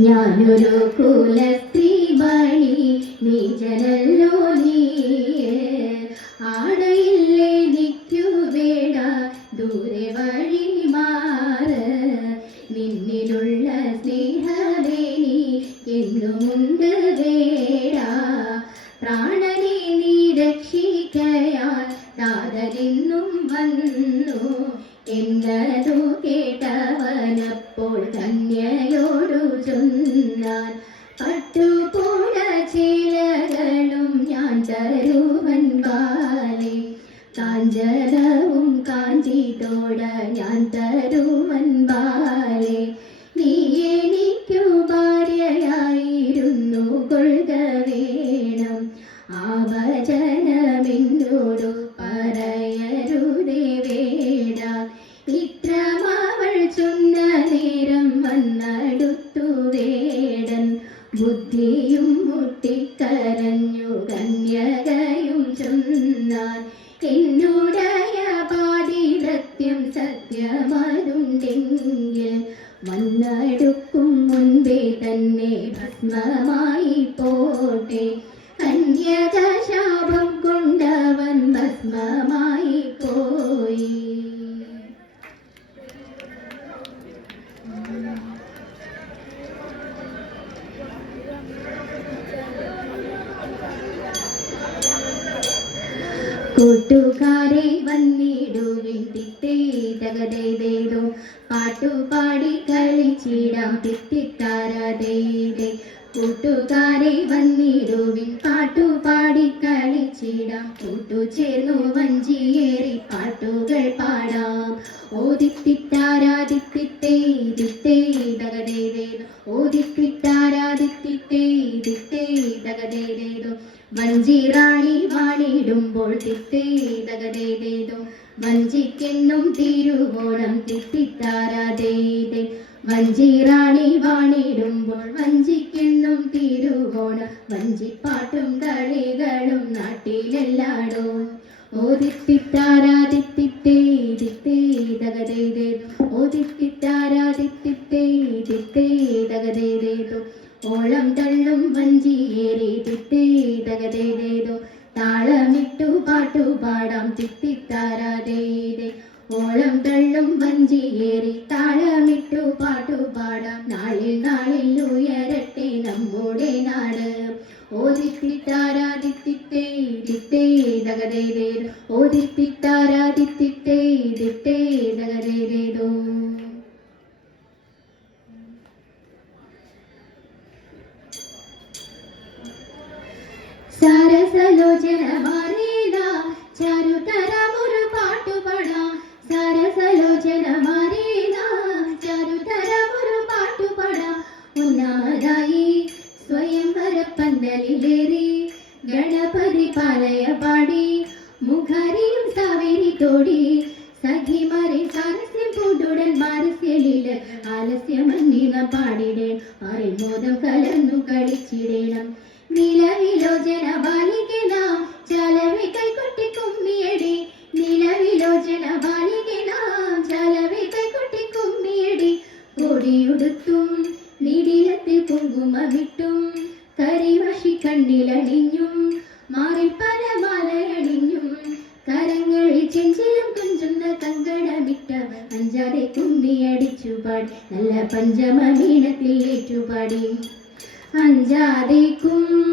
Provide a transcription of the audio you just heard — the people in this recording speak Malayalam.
ഞാനൊരു കുലസ്ത്രീ മണി നീ ജനല്ലോ നീ. ആടയില്ലേ നിൽക്കൂ വേട ദൂരെ വഴി മാറ്. നിന്നിലുള്ള സ്നേഹവേണി എന്നുമുണ്ട് വേട. പ്രാണനെ നീ രക്ഷിക്കയാൽ താതരെന്നും വന്നു. എന്നതു കേട്ടവനപ്പോൾ കന്യയോടു ചൊന്നാൻ. പട്ടുപോട ചിലകളും ഞാൻ തരുവൻ ബാലെ കാഞ്ചലവും കാഞ്ചിതോട ഞാൻ തരുവൻ ബാലെ ചൊന്നാൻ എന്നുടയ പാതിരത്യം സത്യമതുണ്ടെങ്കിൽ വന്നടുക്കും മുൻപേ തന്നെ ഭസ്മമായി പോട്ടെ. കന്യക കൂട്ടുകാരെ വന്നിടുവിൻ തിത്തേ തകതേതേതോ പാട്ടുപാടി കളിച്ചിടാം തിത്തിത്താരതേതേ. കൂട്ടുകാരെ വന്നിടുവിൻ പാട്ടുപാടി കളിച്ചിടാം. കൂട്ടു ചേർന്നു വഞ്ചിയേറി പാട്ടുകൾ പാടാം. ഓദിത്തിത്താരാദിത്തിത്തേ ദിത്തേ തകതേതേതോ. ഓദിത്തിത്താരാദിത്തിത്തേ ദിത്തേ വാണിടുമ്പോൾ തിത്തേതകതേതേതോ വഞ്ചിക്കെന്നും തിരുവോണം തിത്തിത്താരാതേതേ വഞ്ചിറാണി വാണിടുമ്പോൾ വഞ്ചിക്കെന്നും തിരുവോണം വഞ്ചിപ്പാട്ടും കളികളും നാട്ടിലെല്ലാടോ. ഓദിത്തിത്താരാദിത്തിത്തേ ദിത്തേ തകതേതേതോ ഓദിത്തിത്താരാദിത്തിത്തേ ഓളം തള്ളും പാടാം തിത്തിത്താരാതേതേ ഓളം തള്ളും വഞ്ചിയേറി താളമിട്ടു പാട്ടു പാടാം നാളിൽ നാളിൽ ഉയരട്ടെ നമ്മുടെ നാട്. ഓദിത്തിത്താരാദിത്തിത്തേ ദിത്തേ തകതേതേതോ ഓദിത്തിത്താരാദിത്തിത്തേ ദിത്തേ തകതേതേതോ പന്തലിലേറി ഗണപതി പാലയ പാടി മുഖരിയും സാവേരി തോടി. സഖിമാരെ സാരസ്യം പൂണ്ടുടൻ മാരസ്യലിൽ ആലസ്യമന്നിന പാടിടേൻ അറിമോദം കലർന്നു കളിച്ചിടേണം. കരിവശി കണ്ണിലടിഞ്ഞും മാറിൽ പല മാലയണിഞ്ഞും കരങ്ങളിൽ ചെഞ്ചിലും കുഞ്ചുന്ന കങ്കണമിട്ട അഞ്ചാതെ കുമ്മിയടിച്ചു പാടി നല്ല പഞ്ചമ മീനത്തിൽ ഏറ്റുപാടി. അഞ്ചാതെ പാടി